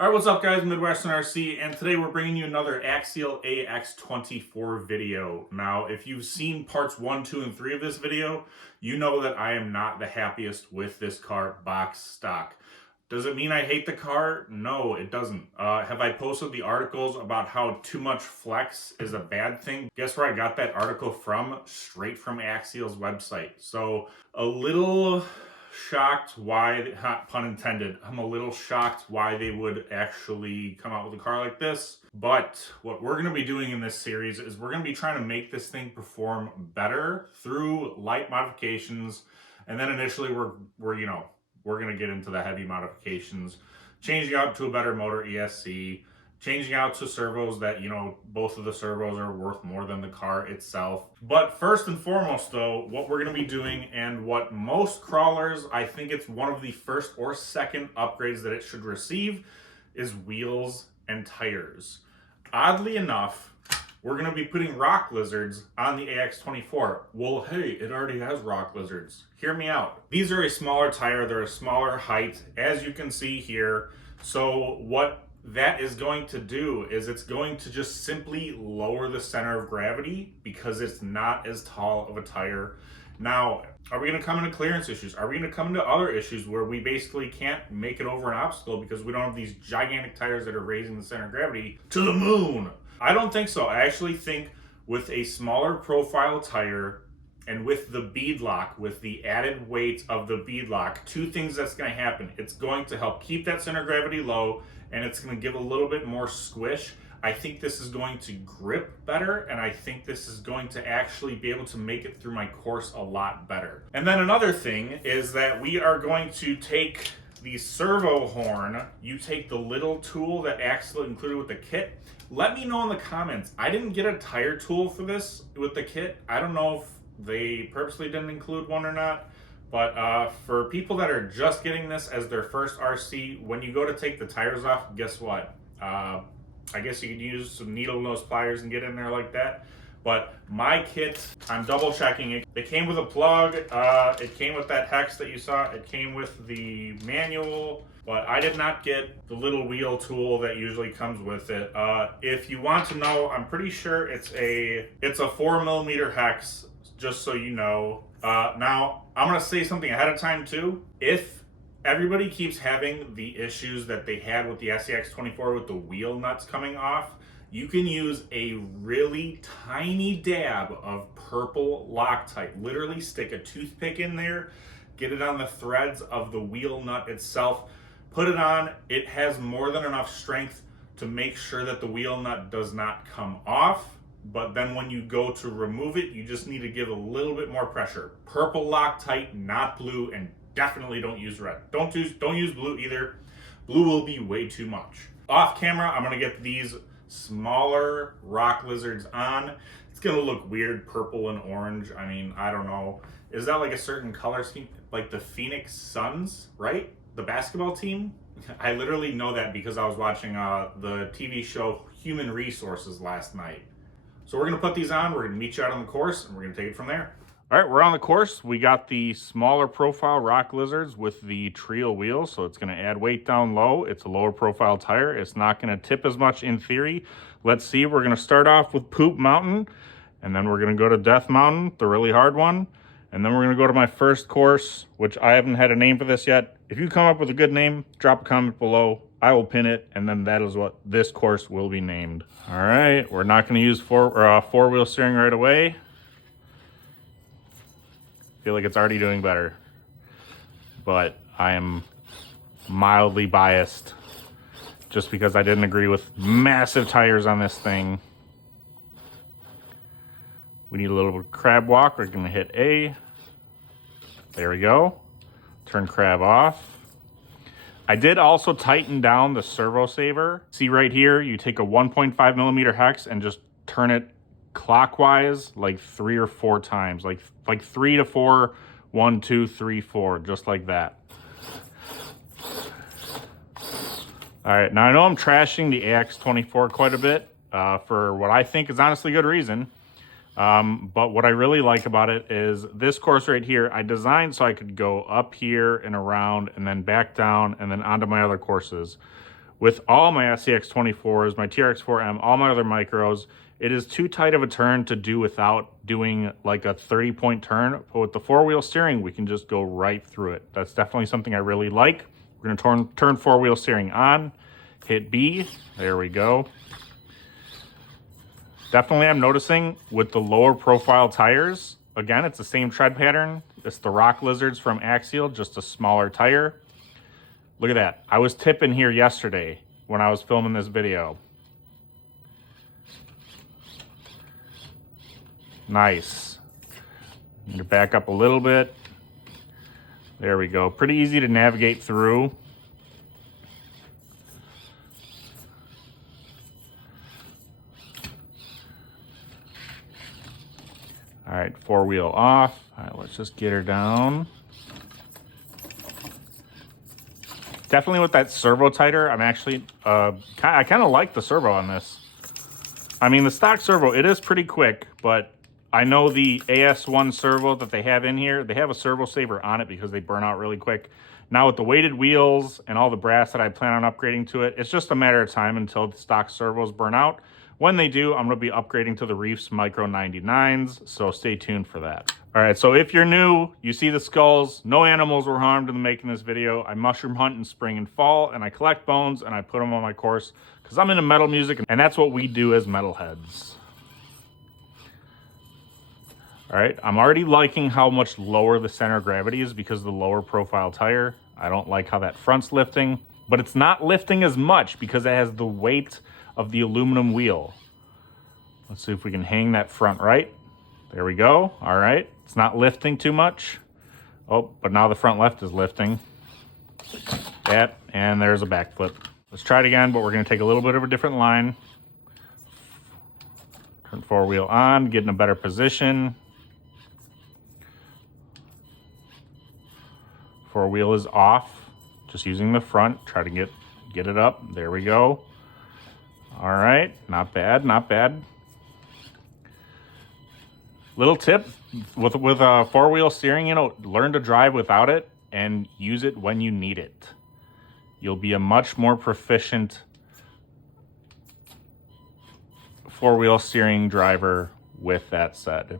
All right, what's up guys, Midwestern RC, and today we're bringing you another Axial AX24 video. Now, if you've seen parts 1, 2, and 3 of this video, you know that I am not the happiest with this car box stock. Does it mean I hate the car? No, it doesn't. Have I posted the articles about how too much flex is a bad thing? Guess where I got that article from? Straight from Axial's website. So, a little shocked why, pun intended, I'm a little shocked why they would actually come out with a car like this. But what we're going to be doing in this series is we're going to be trying to make this thing perform better through light modifications. And then initially we're going to get into the heavy modifications, changing out to a better motor ESC, changing out to servos that, both of the servos are worth more than the car itself. But first and foremost, though, what we're going to be doing, and what most crawlers, I think it's one of the first or second upgrades that it should receive, is wheels and tires. Oddly enough, we're going to be putting rock lizards on the AX24. Well, hey, it already has rock lizards. Hear me out. These are a smaller tire. They're a smaller height, as you can see here. So what that is going to do is it's going to just simply lower the center of gravity because it's not as tall of a tire. Now, are we going to come into clearance issues? Are we going to come into other issues where we basically can't make it over an obstacle because we don't have these gigantic tires that are raising the center of gravity to the moon? I don't think so. I actually think with a smaller profile tire and with the beadlock, with the added weight of the beadlock, two things that's going to happen. It's going to help keep that center of gravity low, and it's going to give a little bit more squish. I think this is going to grip better, and I think this is going to actually be able to make it through my course a lot better. And then another thing is that we are going to take the servo horn. You take the little tool that Axial included with the kit. Let me know in the comments. I didn't get a tire tool for this with the kit. I don't know if they purposely didn't include one or not. But for people that are just getting this as their first RC, when you go to take the tires off, guess what? I guess you could use some needle nose pliers and get in there like that. But my kit, I'm double checking it. It came with a plug. It came with that hex that you saw. It came with the manual. But I did not get the little wheel tool that usually comes with it. If you want to know, I'm pretty sure it's a 4mm hex, just so you know. Now, I'm going to say something ahead of time too. If everybody keeps having the issues that they had with the AX24 with the wheel nuts coming off, you can use a really tiny dab of purple Loctite. Literally stick a toothpick in there, get it on the threads of the wheel nut itself, put it on. It has more than enough strength to make sure that the wheel nut does not come off. But then when you go to remove it, you just need to give a little bit more pressure. Purple Loctite, not blue, and definitely don't use red. Don't use blue either. Blue will be way too much. Off camera, I'm gonna get these smaller rock lizards on. It's gonna look weird, purple and orange. I mean, I don't know. Is that like a certain color scheme? Like the Phoenix Suns, right? The basketball team? I literally know that because I was watching the TV show Human Resources last night. So we're going to put these on, we're going to meet you out on the course, and we're going to take it from there. All right, we're on the course. We got the smaller profile rock lizards with the treal wheels, so it's going to add weight down low. It's a lower profile tire. It's not going to tip as much in theory. Let's see, we're going to start off with Poop Mountain, and then we're going to go to Death Mountain, the really hard one, and then we're going to go to my first course, which I haven't had a name for this yet. If you come up with a good name, drop a comment below. I will pin it, and then that is what this course will be named. All right, we're not going to use four-wheel steering right away. Feel like it's already doing better, but I am mildly biased just because I didn't agree with massive tires on this thing. We need a little bit of crab walk. We're going to hit A. There we go. Turn crab off. I did also tighten down the servo saver. See right here, you take a 1.5mm hex and just turn it clockwise like 3 or 4 times, like 3 to 4, 1, 2, 3, 4, just like that. All right, now I know I'm trashing the AX24 quite a bit for what I think is honestly good reason. But what I really like about it is this course right here, I designed so I could go up here and around and then back down and then onto my other courses. with all my SCX24s, my TRX4M, all my other micros, it is too tight of a turn to do without doing like a 30-point turn. But with the four-wheel steering, we can just go right through it. That's definitely something I really like. We're gonna turn four-wheel steering on, hit B, there we go. Definitely I'm noticing with the lower profile tires, again, it's the same tread pattern. It's the Rock Lizards from Axial, just a smaller tire. Look at that. I was tipping here yesterday when I was filming this video. Nice. Need to back up a little bit. There we go. Pretty easy to navigate through. All right, four-wheel off. All right, let's just get her down. Definitely with that servo titer, I'm actually, I kind of like the servo on this. I mean, the stock servo, it is pretty quick, but I know the AS1 servo that they have in here, they have a servo saver on it because they burn out really quick. Now with the weighted wheels and all the brass that I plan on upgrading to it, it's just a matter of time until the stock servos burn out. When they do, I'm going to be upgrading to the Reefs Micro 99s, so stay tuned for that. All right, so if you're new, you see the skulls. No animals were harmed in making this video. I mushroom hunt in spring and fall, and I collect bones, and I put them on my course because I'm into metal music, and that's what we do as metalheads. All right, I'm already liking how much lower the center of gravity is because of the lower profile tire. I don't like how that front's lifting, but it's not lifting as much because it has the weight of the aluminum wheel. Let's see if we can hang that front right. There we go. All right, it's not lifting too much. Oh, but now the front left is lifting. That, and there's a backflip. Let's try it again, but we're gonna take a little bit of a different line. Turn four wheel on, get in a better position. Four wheel is off, just using the front, try to get it up. There we go. All right, not bad, not bad. Little tip with four-wheel steering, you know, learn to drive without it and use it when you need it. You'll be a much more proficient four-wheel steering driver with that said.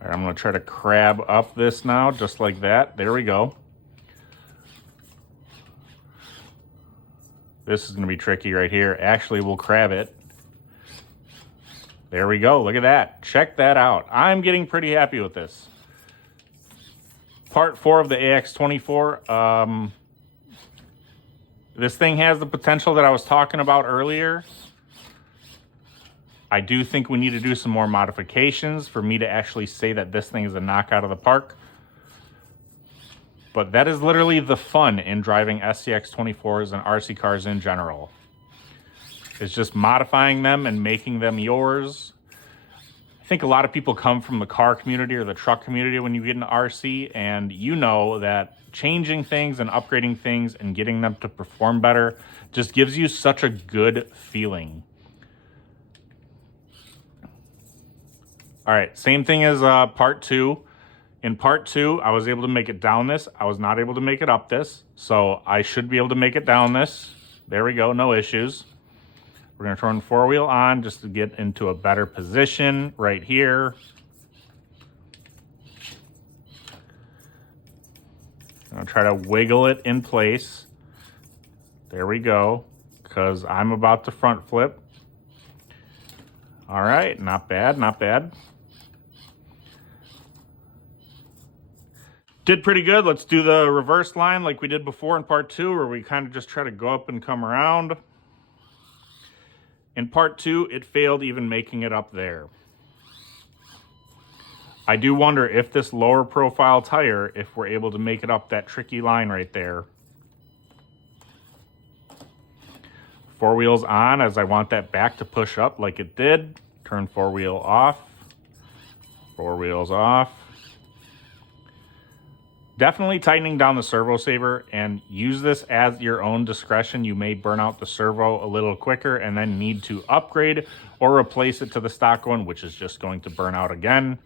All right, I'm gonna try to crab up this now, just like that. There we go. This is gonna be tricky right here. Actually, we'll crab it. There we go, look at that. Check that out. I'm getting pretty happy with this. Part 4 of the AX24. This thing has the potential that I was talking about earlier. I do think we need to do some more modifications for me to actually say that this thing is a knockout of the park. But that is literally the fun in driving SCX24s and RC cars in general. It's just modifying them and making them yours. I think a lot of people come from the car community or the truck community when you get into RC, and you know that changing things and upgrading things and getting them to perform better just gives you such a good feeling. All right, same thing as part 2. In part 2, I was able to make it down this. I was not able to make it up this, so I should be able to make it down this. There we go, no issues. We're gonna turn four-wheel on just to get into a better position right here. I'm gonna try to wiggle it in place. There we go, because I'm about to front flip. All right, not bad, not bad. Did pretty good. Let's do the reverse line like we did before in part 2, where we kind of just try to go up and come around. In part 2, it failed even making it up there. I do wonder if this lower profile tire, if we're able to make it up that tricky line right there. Four wheels on as I want that back to push up like it did. Turn four wheel off. Four wheels off. Definitely tightening down the servo saver, and use this as your own discretion. You may burn out the servo a little quicker and then need to upgrade or replace it to the stock one, which is just going to burn out again.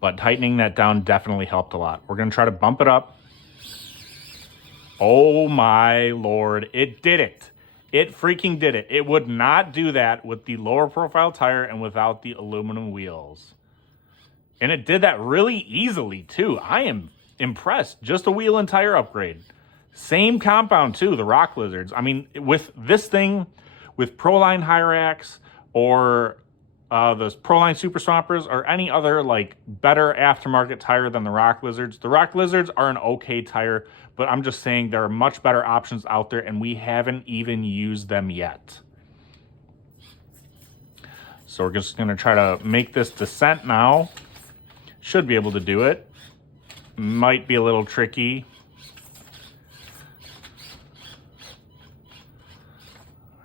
But tightening that down definitely helped a lot. We're going to try to bump it up. Oh my Lord, it did it. It freaking did it. It would not do that with the lower profile tire and without the aluminum wheels. And it did that really easily too. I am impressed. Just a wheel and tire upgrade. Same compound too, the Rock Lizards. I mean, with this thing, with Proline Hyrax or the Proline Super Stompers or any other like better aftermarket tire than the Rock Lizards. The Rock Lizards are an okay tire, but I'm just saying there are much better options out there and we haven't even used them yet. So we're just gonna try to make this descent now. Should be able to do it. Might be a little tricky.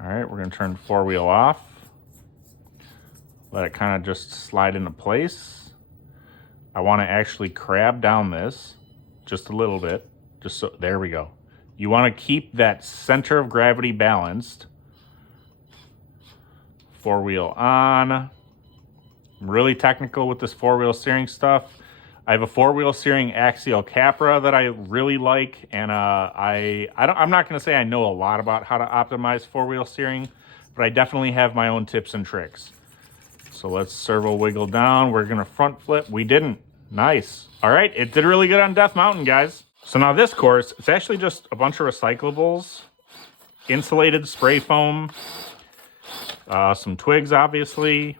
All right, we're gonna turn four-wheel off. Let it kind of just slide into place. I wanna actually crab down this just a little bit. Just so, there we go. You wanna keep that center of gravity balanced. Four-wheel on. I'm really technical with this four-wheel steering stuff. I have a four-wheel steering Axial Capra that I really like, and I'm not going to say I know a lot about how to optimize four-wheel steering, but I definitely have my own tips and tricks. So let's servo wiggle down. We're going to front flip. We didn't. Nice. All right, it did really good on Death Mountain, guys. So now this course, it's actually just a bunch of recyclables, insulated spray foam, some twigs, obviously,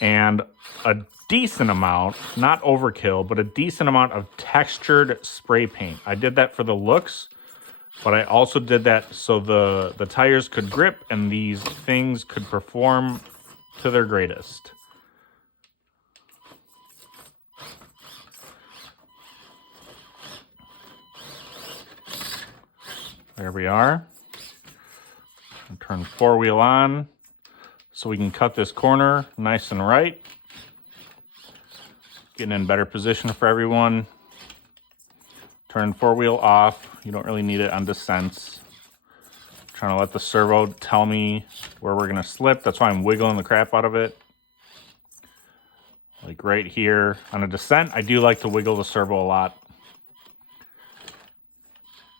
and a decent amount, not overkill, but a decent amount of textured spray paint. I did that for the looks, but I also did that so the tires could grip and these things could perform to their greatest. There we are. Turn four-wheel on so we can cut this corner nice and right. Getting in better position for everyone. Turn four-wheel off. You don't really need it on descents. Trying to let the servo tell me where we're gonna slip. That's why I'm wiggling the crap out of it. Like right here. On a descent, I do like to wiggle the servo a lot.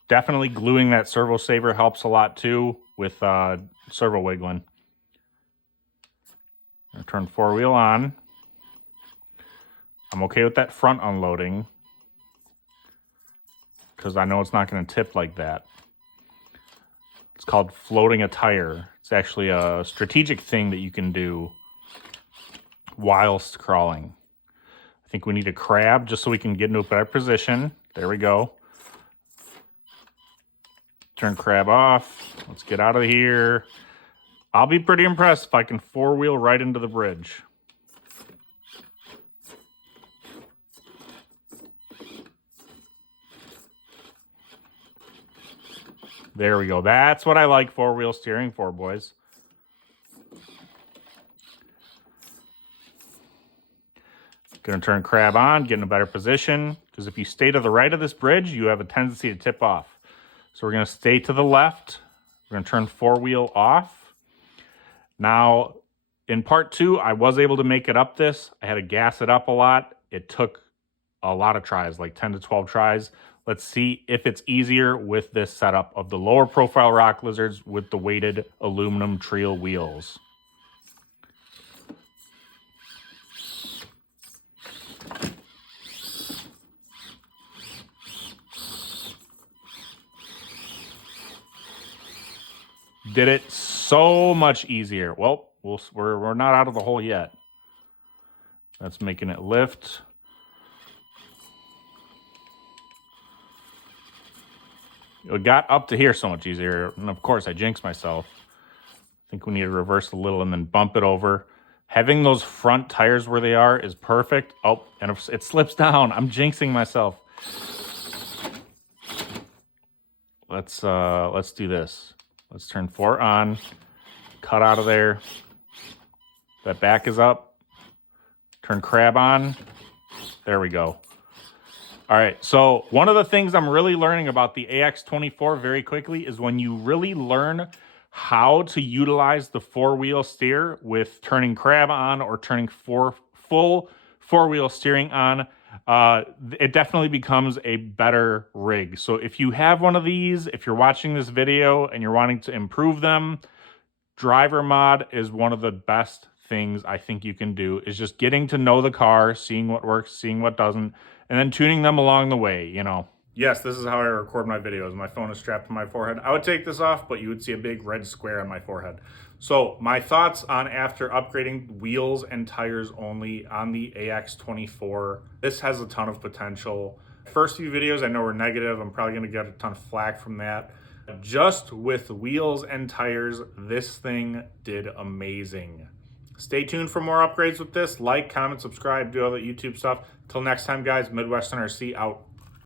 Definitely gluing that servo saver helps a lot too with servo wiggling. Turn four-wheel on. I'm okay with that front unloading because I know it's not going to tip like that. It's called floating a tire. It's actually a strategic thing that you can do whilst crawling. I think we need a crab just so we can get into a better position. There we go. Turn crab off. Let's get out of here. I'll be pretty impressed if I can four-wheel right into the bridge. There we go. That's what I like four-wheel steering for, boys. Gonna turn crab on, get in a better position, because if you stay to the right of this bridge, you have a tendency to tip off. So we're gonna stay to the left. We're gonna turn four-wheel off. Now, in part two, I was able to make it up this. I had to gas it up a lot. It took a lot of tries, like 10 to 12 tries. Let's see if it's easier with this setup of the lower profile Rock Lizards with the weighted aluminum treal wheels. Did it so much easier. Well, we're not out of the hole yet. That's making it lift. It got up to here so much easier. And of course, I jinxed myself. I think we need to reverse a little and then bump it over. Having those front tires where they are is perfect. Oh, and it slips down. I'm jinxing myself. Let's do this. Let's turn four on. Cut out of there. That back is up. Turn crab on. There we go. All right, so one of the things I'm really learning about the AX24 very quickly is when you really learn how to utilize the four-wheel steer with turning crab on or turning full four-wheel steering on, it definitely becomes a better rig. So if you have one of these, if you're watching this video and you're wanting to improve them, driver mod is one of the best things I think you can do, is just getting to know the car, seeing what works, seeing what doesn't, and then tuning them along the way, you know. Yes, this is how I record my videos. My phone is strapped to my forehead. I would take this off, but you would see a big red square on my forehead. So my thoughts on after upgrading wheels and tires only on the AX24. This has a ton of potential. First few videos I know were negative. I'm probably gonna get a ton of flack from that. Just with wheels and tires, this thing did amazing. Stay tuned for more upgrades with this. Like, comment, subscribe, do all that YouTube stuff. Till next time, guys, Midwestern RC out.